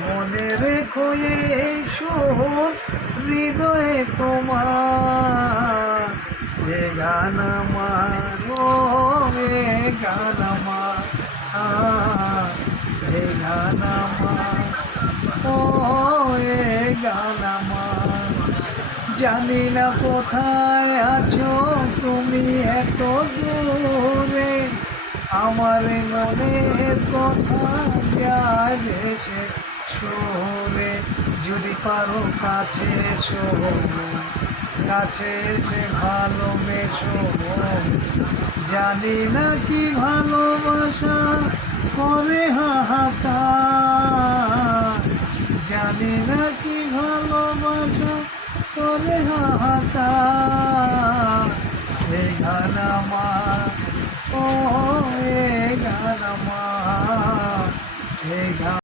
মনে রেখো এই সুর হৃদয়ে তোমার, এ গান আমার, ও এ গান আমার, এ গান আমার, ও এ গান আমার। জানি না কোথায় আছো তুমি এত দূরে, আমার মনের কথা যায় ভেসে সুরে। যদি পারো কাছে এসো, কাছে এসে ভালোবেসো, জানি না কি ভালোবাসা করে হাহাকার, জানি না কি ভালোবাসা করে হাহাকার। এই গান আমার, ও এই গান আমার, এই গান।